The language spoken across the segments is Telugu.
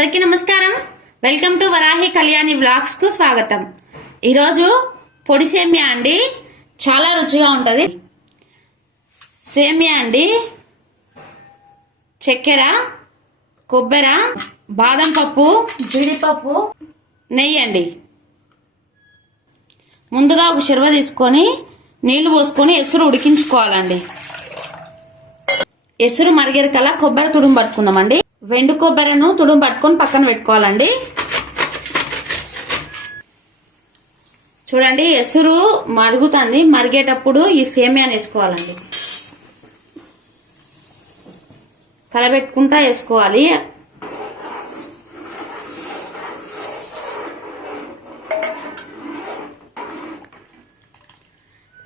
అందరికీ నమస్కారం. Welcome to Varahi Kalyani vlogs కు స్వాగతం. ఈరోజు పొడి సేమియా అండి, చాలా రుచిగా ఉంటుంది. సేమియా అండి, చక్కెర, కొబ్బరి, బాదం పప్పు, జీడిపప్పు, నెయ్యి అండి. ముందుగా ఒక చెరువ తీసుకొని నీళ్లు పోసుకొని ఎసురు ఉడికించుకోవాలండి. ఎసురు మరిగేరకల్లా కొబ్బరి తుడుము పట్టుకుందామండి. వెండు కొబ్బరిను తుడుము పట్టుకొని పక్కన పెట్టుకోవాలండి. చూడండి, ఎసురు మరుగుతుంది. మరిగేటప్పుడు ఈ సేమియాని వేసుకోవాలండి. కలబెట్టుకుంటా వేసుకోవాలి.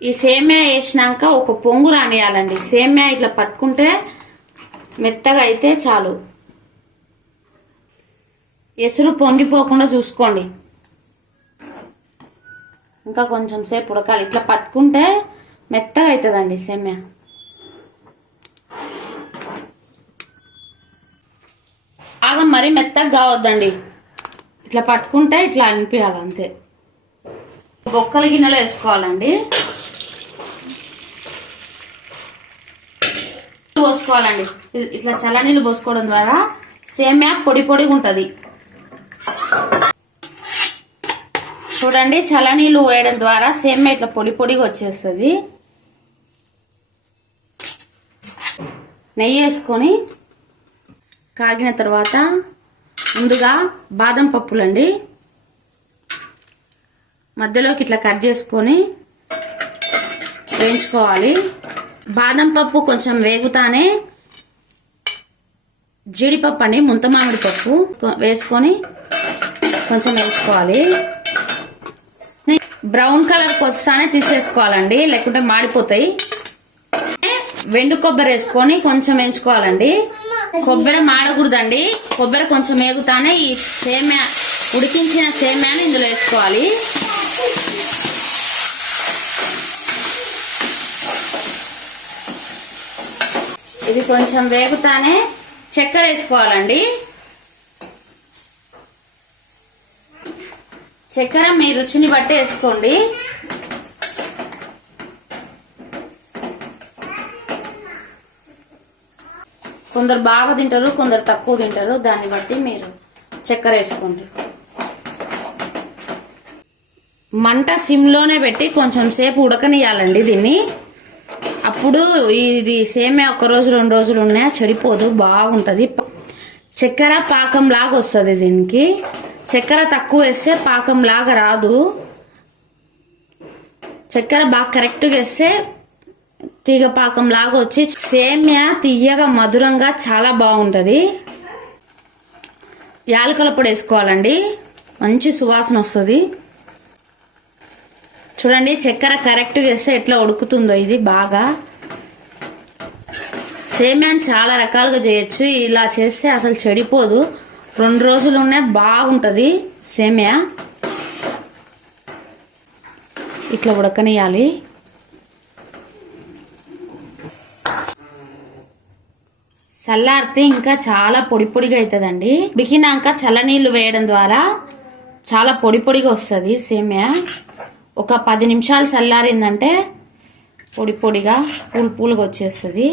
ఈ సేమియా వేసినాక ఒక పొంగు రానియాలండి. సేమియా ఇట్లా పట్టుకుంటే మెత్తగా అయితే చాలు. ఎసురు పొంగిపోకుండా చూసుకోండి. ఇంకా కొంచెం సేపు ఉడకాలి. ఇట్లా పట్టుకుంటే మెత్తగా అవుతుందండి సేమియా. బాగా మరీ మెత్తగా కావద్దండి. ఇట్లా పట్టుకుంటే ఇట్లా అనిపించాలి అంతే. బొక్కల గిన్నెలో వేసుకోవాలండి. పోసుకోవాలండి. ఇట్లా చల్లనీళ్ళు పోసుకోవడం ద్వారా సేమియా పొడి పొడిగా ఉంటుంది. చూడండి, చల్లనీళ్ళు వేయడం ద్వారా సేమియా ఇట్లా పొడి పొడిగా వచ్చేస్తుంది. నెయ్యి వేసుకొని కాగిన తర్వాత ముందుగా బాదం పప్పులండి మధ్యలోకి ఇట్లా కట్ చేసుకొని వేయించుకోవాలి. బాదం పప్పు కొంచెం వేగుతానే జీడిపప్పు అండి, ముంత మామిడి పప్పు వేసుకొని కొంచెం వేసుకోవాలి. బ్రౌన్ కలర్కి వస్తానే తీసేసుకోవాలండి, లేకుంటే మాడిపోతాయి. వెండు కొబ్బరి వేసుకొని కొంచెం వేయించుకోవాలండి. కొబ్బరి మాడకూడదండి. కొబ్బరి కొంచెం వేగుతానే ఈ సేమియా, ఉడికించిన సేమియాని ఇందులో వేసుకోవాలి. ఇది కొంచెం వేగుతానే చక్కెర వేసుకోవాలండి. చక్కెర మీ రుచిని బట్టి వేసుకోండి. కొందరు బాగా తింటారు, కొందరు తక్కువ తింటారు. దాన్ని బట్టి మీరు చక్కెర వేసుకోండి. మంట సిమ్లోనే పెట్టి కొంచెం సేపు ఉడకనియాలండి దీన్ని. అప్పుడు ఇది సేమియా ఒక రోజు 2 రోజులు ఉన్నాయా చెడిపోదు, బాగుంటుంది. చక్కెర పాకం లాగా వస్తుంది దీనికి. చక్కెర తక్కువ వేస్తే పాకం లాగా రాదు. చక్కెర బాగా కరెక్ట్గా వేస్తే తీగ పాకం లాగా వచ్చి సేమియా తీయగా మధురంగా చాలా బాగుంటుంది. యాలకుల పొడి వేసుకోవాలండి, మంచి సువాసన వస్తుంది. చూడండి, చక్కెర కరెక్ట్గా వేస్తే ఎట్లా ఉడుకుతుందో. ఇది బాగా సేమియాని చాలా రకాలుగా చేయొచ్చు. ఇలా చేస్తే అసలు చెడిపోదు. 2 రోజులునే బాగుంటుంది సేమియా. ఇట్లా ఉడకనియాలి. చల్లారితే ఇంకా చాలా పొడి పొడిగా అవుతుందండి. బిగినాక చల్లనీళ్ళు వేయడం ద్వారా చాలా పొడి పొడిగా వస్తుంది సేమియా. ఒక 10 నిమిషాలు చల్లారిందంటే పొడి పొడిగా పూలు పూలుగా వచ్చేస్తుంది.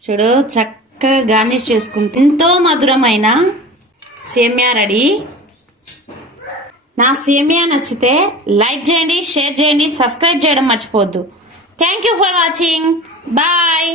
చూడు, చక్కగా గార్నిష్ చేసుకుంటే ఎంతో మధురమైన సేమియా రెడీ. నా సేమియా నచ్చితే లైక్ చేయండి, షేర్ చేయండి, సబ్స్క్రైబ్ చేయడం మర్చిపోవద్దు. Thank you for watching. Bye.